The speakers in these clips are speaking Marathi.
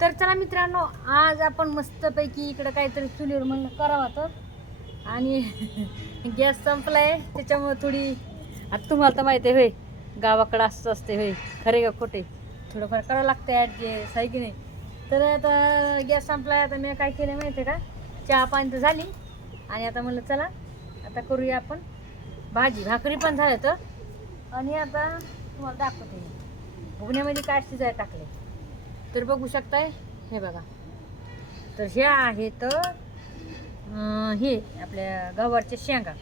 तर चला मित्रांनो, आज आपण मस्तपैकी इकडं काहीतरी चुलीवर म्हणलं करावं तर, आणि गॅस संपलाय त्याच्यामुळे थोडी, आता तुम्हाला तर माहिती आहे होय, गावाकडं असंच असते होय, खरे का खोटे, थोडंफार करावं लागतं ॲडजस्ट आहे की नाही. तर आता गॅस संपलाय, आता मी काय केलं माहिती आहे का, चहा पाणी तर झाली, आणि आता म्हणलं चला आता करूया आपण भाजी भाकरी पण झालं तर, आणि आता तुम्हाला दाखवते मी भुगण्यामध्ये काय शिजायला टाकले. तर बघू शकताय, हे बघा. तर ह्या आहेत हे आपल्या गव्हारच्या शेंगा.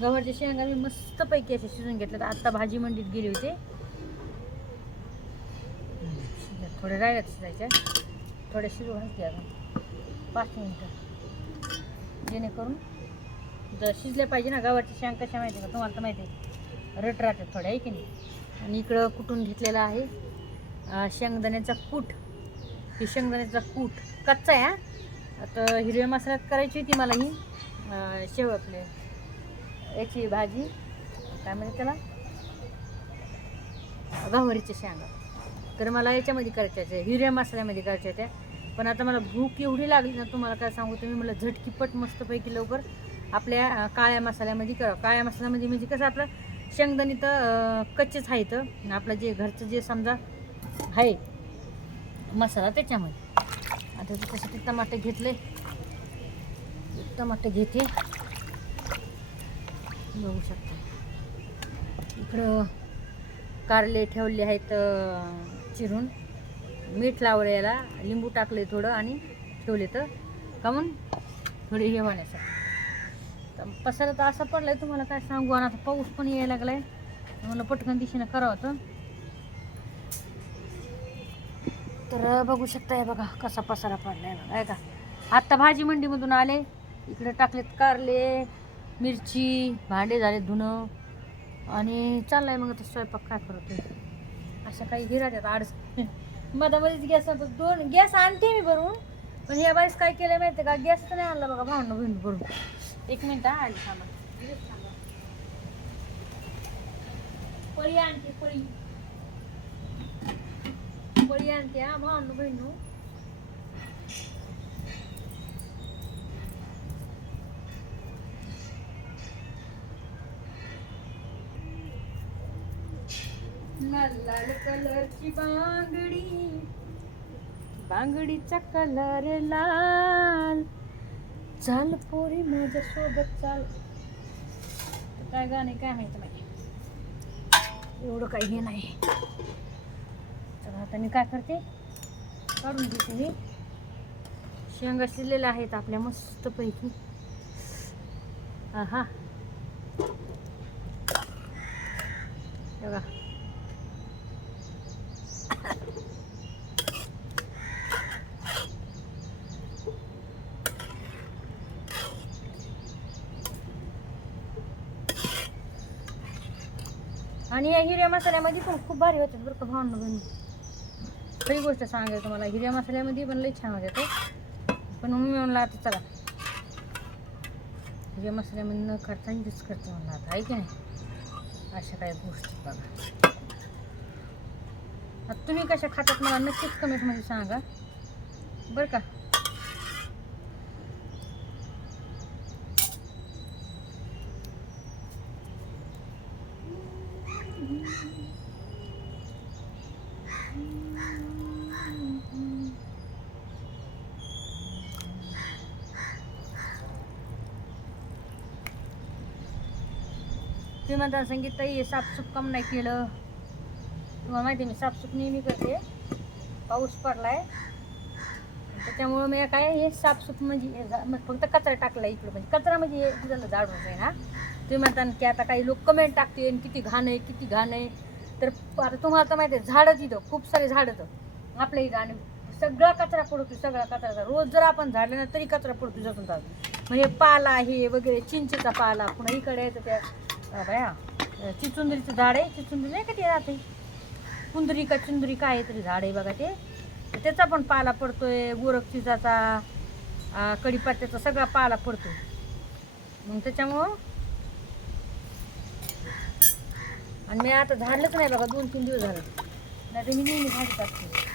गव्हारच्या शेंगा मी मस्तपैकी असे शिजून घेतलं. तर आत्ता भाजी मंडीत गेले होते, थोडे राहिल्यात शिजायच्या, थोड्या शिजू घालते अजून 5 मिनटं, जेणेकरून जर शिजल्या पाहिजे ना. गव्हारच्या शेंगा कशा माहिती का तुम्हाला तर माहिती आहे, रट राहतात थोड्या आहे की नाही. आणि इकडं कुटून घेतलेला आहे शेंगदाण्याचा कूट. ही शेंगदाण्याचा कूट कच्चा आहे हा. आता हिरव्या मसाल्यात करायची होती मला ही शेव आपले याची भाजी, काय म्हणजे त्याला, गवारीच्या शेंगा. तर मला याच्यामध्ये करायच्या होत्या, हिरव्या मसाल्यामध्ये करायच्या होत्या. पण आता मला भूक एवढी लागली ना, तुम्हाला काय सांगू तुम्ही, मला झटकीपट मस्तपैकी लवकर आपल्या काळ्या मसाल्यामध्ये करावं. काळ्या मसाल्यामध्ये म्हणजे कसं, आपलं शेंगदाणे तर कच्चेच आहे, तर आपलं जे घरचं जे समजा आहे मसाला त्याच्यामध्ये. आता त्याच्यासाठी टमाटे घेतले, टमाटे घेते, बघू शकता. इकडं कारले ठेवले आहेत चिरून, मीठ लावलं, याला लिंबू टाकले थोडं आणि ठेवले, तर का म्हणून थोडी हे होण्यासाठी. तर पसारा तर असा पडलाय तुम्हाला काय सांगू. आणि आता पाऊस पण यायला लागलाय, मला पटकन दिशेनं करावं होतं. तर बघू शकता, हे बघा कसा पसारा पडलाय बघा, आहे का. आत्ता भाजी मंडीमधून आले, इकडे टाकलेत कारले, मिरची, भांडे झाले धुणं, आणि चाललाय मग आता स्वयंपाक. काय करतोय अशा काही हिराट्यात अडचण मधामध्येच गॅस आणतो. 2 गॅस आणते मी भरून, पण ह्या बाईस काय केलं माहिती का, गॅस तर नाही आणला बघा, भांडणं बहिण भरून. 1 मिनिट आली, थांबा. पळी आणते, पळी आणते हा, भांडणं बहिण. लाल कलरची बांगडी, बांगडीचा कलर लाल, चाल पोरी माझ्या सोबत चाल. काय गाणे काय माहिती माहिती, एवढं काही हे नाही. तर आता मी काय करते, काढून घेते. हे शेंगा शिजलेल्या आहेत आपल्या मस्तपैकी. हा बघा, आणि या हिरव्या मसाल्यामध्ये पण खूप भारी होतात बरं का भावना बहिणी. खरी गोष्ट सांगायला तुम्हाला, हिरव्या मसाल्यामध्ये पण लई छान होते. पण मी म्हणलं आता चला हिरव्या मसाल्यामध्ये न करता यूज करते म्हणलं आता, आहे की नाही. अशा काही गोष्टी बघा. आता तुम्ही कशा खातात मला नक्कीच कमेंटमध्ये सांगा बरं का. तुम्ही म्हणता संगीत ताई साफसूफ काम नाही केलं. तुम्हाला माहिती आहे मी साफसूफ नेहमी करते. पाऊस पडलाय त्याच्यामुळं मी काय हे साफसूफ म्हणजे फक्त कचरा टाकला इकडं, म्हणजे कचरा म्हणजे हे झालं झाड आहे ना. तुम्ही म्हणता की आता काही लोक कमेंट टाकते किती घाण आहे, किती घाण आहे. तर आता तुम्हाला तर माहिती आहे, झाडं तिथं खूप सारे झाडं तर आपल्या इथं, आणि सगळा कचरा पडतो. सगळा कचरा रोज जर आपण झाडलं ना तरी कचरा पडतो जसून तास. म्हणजे पाला आहे वगैरे, चिंचेचा पाला, पुन्हा इकडे येतं त्या बाया चिचुंदरीचं झाड आहे. चिचुंदरी नाही का ते राहते, कुंदरी का चुंदरी काय तरी झाड आहे बघा ते, त्याचा पण पाला पडतोय. गोरखचिजाचा, कढीपत्त्याचा सगळा पाला पडतो. मग त्याच्यामुळं, आणि मी आता झाडलंच नाही बघा 2-3 दिवस झालं, नाही तर मी नेहमी झाडत असते.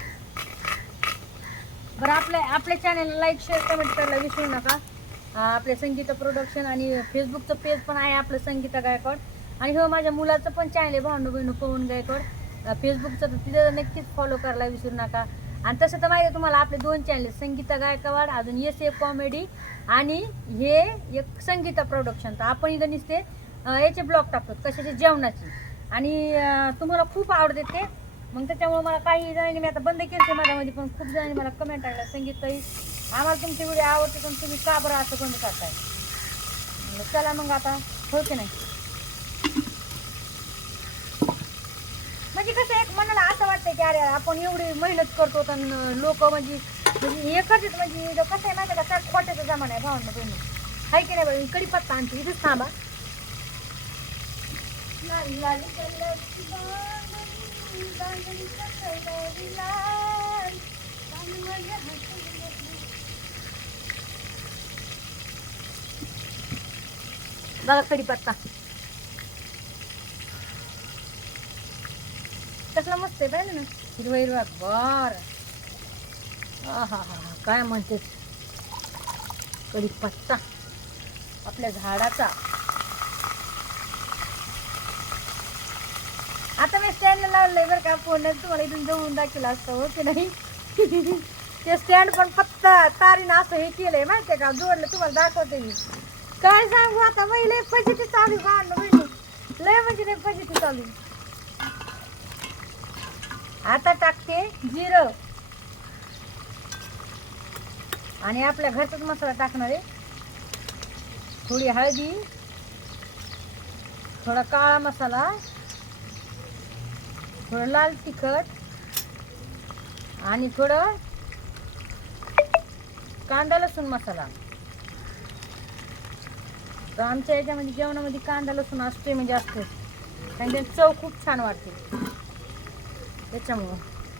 बरं आपल्या चॅनलला लाईक शेअर कमेंट करायला विसरू नका. आपले संगीता प्रोडक्शन आणि फेसबुकचं पेज पण आहे आपलं संगीता गायकवाड. आणि हो माझ्या मुलाचं पण चॅनल आहे भावंड बहिणू पवन गायकवाड फेसबुकचं, तर तिथं नक्कीच फॉलो करायला विसरू नका. आणि तसं तर माहिती आहे तुम्हाला आपले 2 चॅनल आहेत, संगीता गायकवाड अजून एस कॉमेडी आणि हे एक संगीता प्रोडक्शन. तर आपण इथं नुसते याचे ब्लॉग टाकतो कशाचे जेवणाचे. आणि तुम्हाला खूप आवडते ते, मग त्याच्यामुळे मला काही जणांनी मी आता बंद केलं माझ्यामध्ये, पण खूप जणांनी मला कमेंट टाकल्या संगीताई आम्हाला तुमचे व्हिडिओ आवडते पण तुम्ही का बरं असं बंद करताय. चला मग आता हो की नाही. म्हणजे कसं एक मनाला असं वाटतं की अरे आपण एवढी मेहनत करतो तर लोक म्हणजे हे करतात, म्हणजे कसं आहे माहिती का काय खोट्याचा जमाना आहे भावना बहिणी हाय की नाही बाई. कडीपत्ता आणते इथेच थांबा. बघा कडीपत्ता कसला मस्त आहे पाहिजे ना, हिरवा हिरवा गार. हा हा हा काय म्हणते कडीपत्ता आपल्या झाडाचा. आता मी स्टँडला लावलंय बरं का, फोन तुम्हाला इथून जवळून दाखवलं असतं हो की नाही. ते स्टँड पण फक्त तारीनं असं हे केलंय माहितीये का, जोडलं तुम्हाला दाखवते मी. काय सांगू आता बाई लय फजिती चालू बहिणी, लय म्हणजे लय फजिती चालू. आता टाकते जिरं आणि आपल्या घरचाच मसाला टाकणार आहे. थोडी हळदी, थोडा काळा मसाला, थोडं लाल तिखट आणि थोडं कांदा लसूण मसाला. तर आमच्या याच्यामध्ये जेवणामध्ये कांदा लसूण असते म्हणजे असते, आणि त्याची चव खूप छान वाटते. त्याच्यामुळं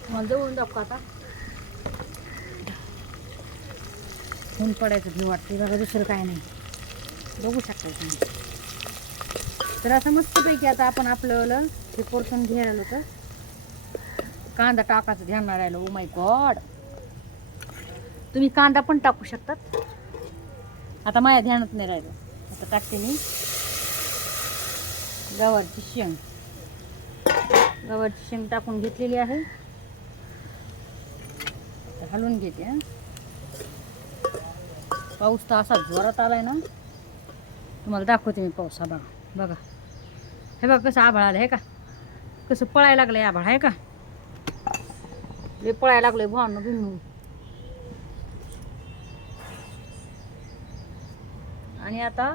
मला जवळून दाखवा आता. ऊन पडायचं भी वाटते बघा, दुसरं काय नाही. बघू शकता तुम्ही. तर असं मस्तपैकी आता आपण आपलं हे परतून घ्यायला तर कांदा टाकायचं ध्यान राहिलं. ओ माय गॉड, तुम्ही कांदा पण टाकू शकतात. आता माझ्या ध्यानात नाही राहिलं. आता टाकते मी गवारची शेंग. गवारची शेंग टाकून घेतलेली आहे. हलवून घेते. पाऊस तर असा जोरात आलाय ना, तुम्हाला दाखवते मी पाऊस. हा बघा बघा, हे बघा कसं आभाळ आलं, हे का कसं पळायला लागलंय आभाळ, आहे का हे पळायला लागलंय भावना भिन्नू. आणि आता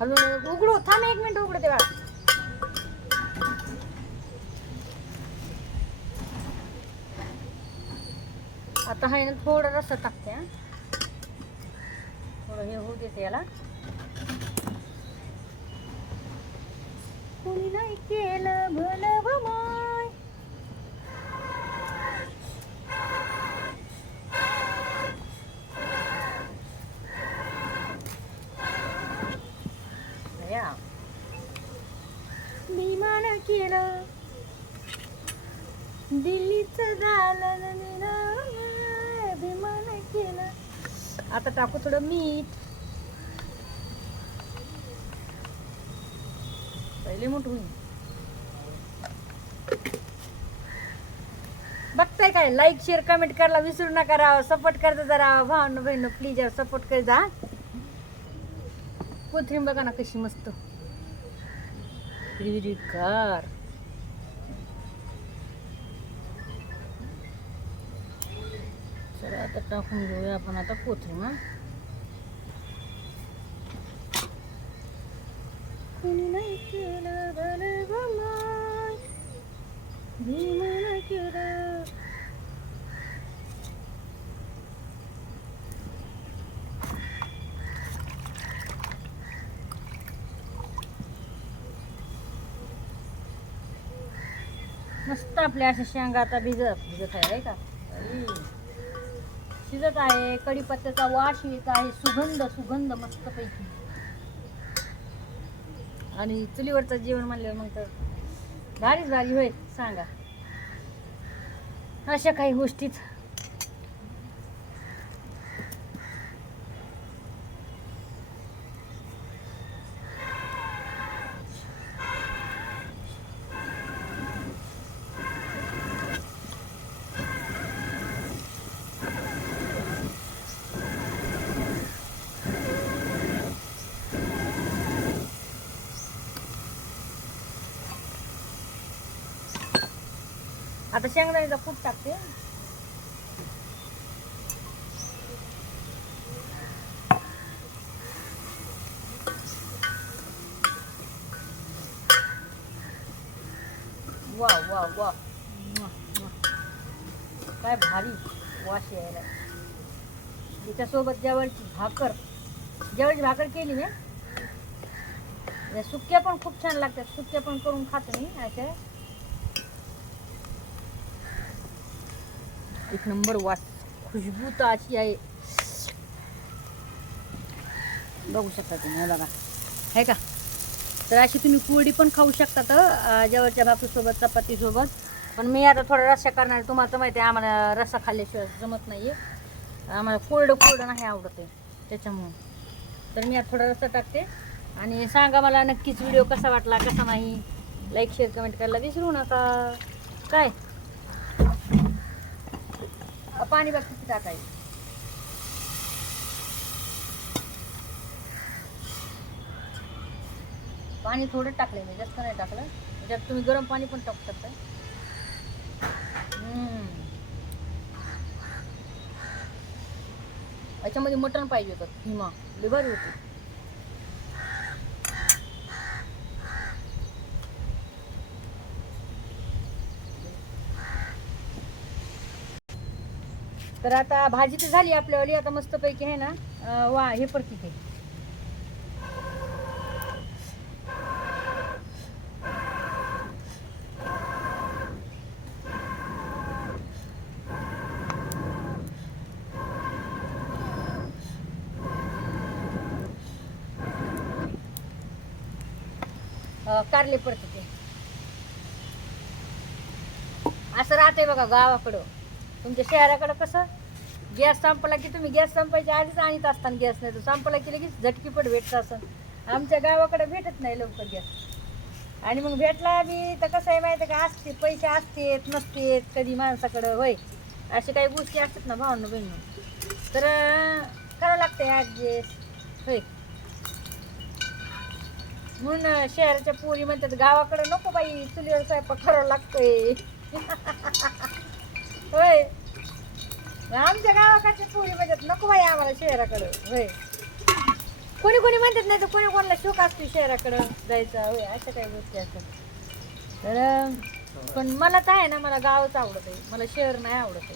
हलवून उघडू, थांब 1 मिनिट उघडते बघा. आता आहे ना थोडं रस्सा टाकते. थोडं हे होऊ देते याला. कोणी नाही केलं भलं माय. विमान केलं दिल्लीचं झालं, विमान केलं. आता टाकू थोडं मीठ. पहिले मोठ होईल. बघताय काय, लाईक शेअर कमेंट करायला विसरू नका. राव सपोर्ट करता जरा भावना बहिण, प्लीज सपोर्ट कर जा. कोथिंबीर बघा ना कशी मस्त हिरवीगार. चला आता टाकून घेऊया आपण आता कोथिंबीर. कोणी नाही केलं भलं गमाय, भीमनं केलं. मस्त आपल्या अशा शेंगा आता भिजत आहे का, शिजत आहे. कढीपत्त्याचा वास येत आहे, सुगंध मस्तपैकी. आणि चुलीवरचं जेवण म्हणलं मग तर भारीच भारी होय. सांगा अशा काही गोष्टीत आता शेंगदाण्याचा कूट टाकते. वा वा वा, काय भारी वास यायला. त्याच्यासोबत ज्वारीची भाकर केली मी. सुक्या पण खूप छान लागतात, सुक्या पण करून खातो मी अशा. एक नंबर वास, खुशबू तर अशी आहे, बघू शकता तुम्ही बघा, आहे का. तर अशी तुम्ही कोरडी पण खाऊ शकता ज्वारीच्या भाकरीसोबत, चपातीसोबत. पण मी आता थोडा रस्सा करणार आहे. तुम्हाला तर माहिती आहे आम्हाला रस्सा खाल्ल्याशिवाय जमत नाही आहे, आम्हाला कोरडं नाही आवडत आहे त्याच्यामुळं. तर मी आता थोडा रस्सा टाकते. आणि सांगा मला नक्कीच व्हिडिओ कसा वाटला, कसा नाही. लाईक शेअर कमेंट करायला विसरू नका. काय पाणी बघ किती टाकायचं. पाणी थोडं टाकलं मी, जास्त नाही टाकलं. त्याच्यात तुम्ही गरम पाणी पण टाकू शकता. याच्यामध्ये मटण पाहिजे होतं, किमा लिव्हर होती. तर आता भाजी तर झाली आपल्यावाली. आता मस्तपैकी आहे ना, वा हे पण किती कारले पडते ते. असं राहते बघा गावाकडं. तुमच्या शहराकडं कसं गॅस संपला की तुम्ही गॅस संपायच्या आधीच आणत असताना गॅस, नाही तर संपला की लगेच झटकीपट भेटत असं. आमच्या गावाकडे भेटत नाही लवकर गॅस. आणि मग भेटला बी तर कसं आहे माहिती का, असते पैसे असतेत नसतेत कधी माणसाकडं, होय अशा काही गोष्टी असतात ना भावांनो बहिणींनो. तर करावं लागते ॲडजस्ट, होय. म्हणून शहराच्या पोरी म्हणतात गावाकडं नको बाई, चुलीवर स्वयंपाक करावं लागतोय. होय, आमच्या गावाकडच्या पोरी म्हणतात नको बाई आम्हाला शहराकडं, होय. कोणी कोणी म्हणतात, नाही तर कोणी कोणाला शोक असतो शहराकडं जायचा, होय अशा काही गोष्टी असतात. तर पण मला तर आहे ना, मला गावच आवडत आहे, मला शहर नाही आवडत आहे.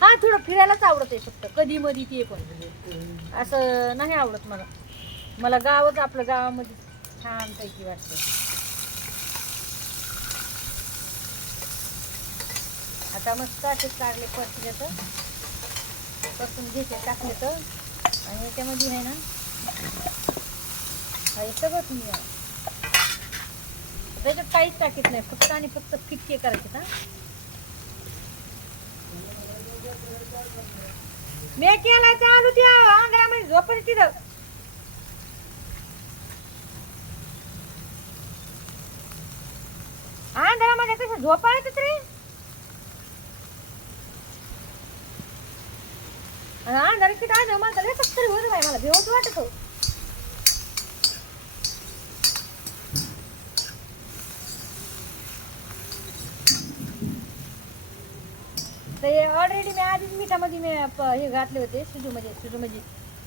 हा थोडं फिरायलाच आवडत आहे फक्त कधी मधी, ते पण असं नाही आवडत मला. मला गावच आपलं गावामध्ये छानपैकी वाटतं. आता मस्त असे कारले परतले तर परतून घेते, टाकले तर. आणि याच्यामध्ये आहे ना हे सगळंच मी त्याच्यात काहीच टाकीत नाही, फक्त आणि फक्त फिक्के करायचे. का मी केला चालू त्या आंध्रामध्ये झोपत तिथं. आंध्रामध्ये कसं झोपा येतात रे. आंध्र किती आंध्र मला कसं तरी होत नाही, मला भेवच वाटत. ते ऑलरेडी मी आधीच मिठामध्ये मी हे घातले होते, शिजू म्हणजे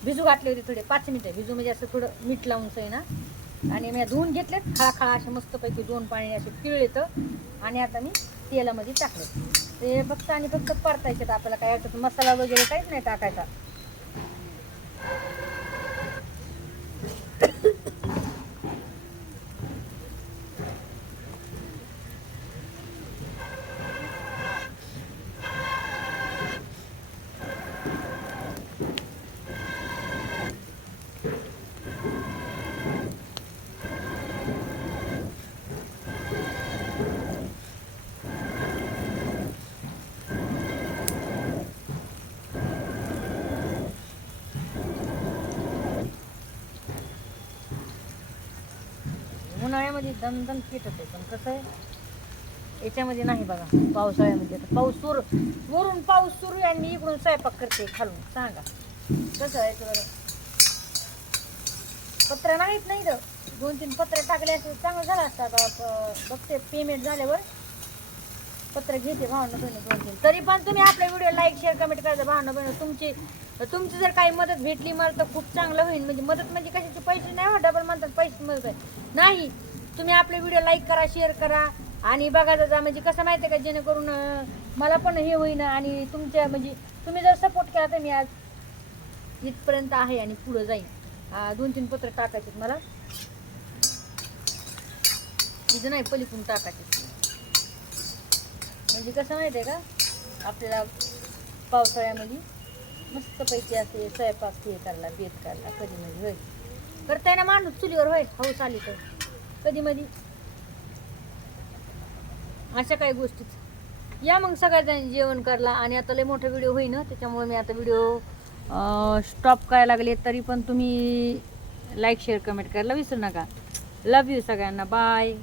भिजू घातले होते थोडे 5 मिनिटं भिजू, म्हणजे असं थोडं मीठ लावून सही ना. आणि मी धुवून घेतलेत खळा असे मस्तपैकी 2 पाणी असे पिळलेत. आणि आता मी तेलामध्ये टाकले. ते फक्त आणि फक्त परतायचे. तर आपल्याला काय याच्यात मसाला वगैरे काहीच नाही टाकायचा. उन्हाळ्यामध्ये दणदण पीठ होते, पण कसं आहे याच्यामध्ये नाही बघा. पावसाळ्यामध्ये आता वरून पाऊस सुरू आहे आणि मी इकडून स्वयंपाक करते खालून. सांगा कसं आहे बरं. पत्रे नाहीत, नाही तर 2-3 पत्रे टाकले असं चांगलं झालं असतं. आता बघते पेमेंट झाल्यावर पत्र घेते भावना बहिणी 2-3. तरी पण तुम्ही आपल्या व्हिडिओ लाईक शेअर कमेंट करायचं भावना बहिणी. तुमची जर काही मदत भेटली मला तर खूप चांगलं होईल. म्हणजे मदत म्हणजे कशाचे पैसे नाही, डबल म्हणतात पैसे मदत आहे नाही. तुम्ही आपले व्हिडिओ लाईक करा, शेअर करा आणि बघा जा. म्हणजे कसं माहिती आहे का, जेणेकरून मला पण हे होईन आणि तुमच्या म्हणजे तुम्ही जर सपोर्ट केला तर मी आज इथपर्यंत आहे आणि पुढं जाईन. 2-3 पत्र टाकायचे मला, इथं नाही पलीकडून टाकायचे. म्हणजे कसं माहिती आहे का, आपल्याला पावसाळ्यामध्ये मस्तपैकी असे स्वयंपाक हे करायला बेत करायला कधी मध्ये होय करताय ना माणूस चुलीवर होय हौस आली तर कधी मध्ये अशा काही गोष्टीच. या मग सगळ्याजण जेवण करला. आणि आता लय मोठा व्हिडिओ होईन त्याच्यामुळे मी आता व्हिडिओ स्टॉप करायला लागले. तरी पण तुम्ही लाईक शेअर कमेंट करायला विसरू नका. लव यू सगळ्यांना. बाय.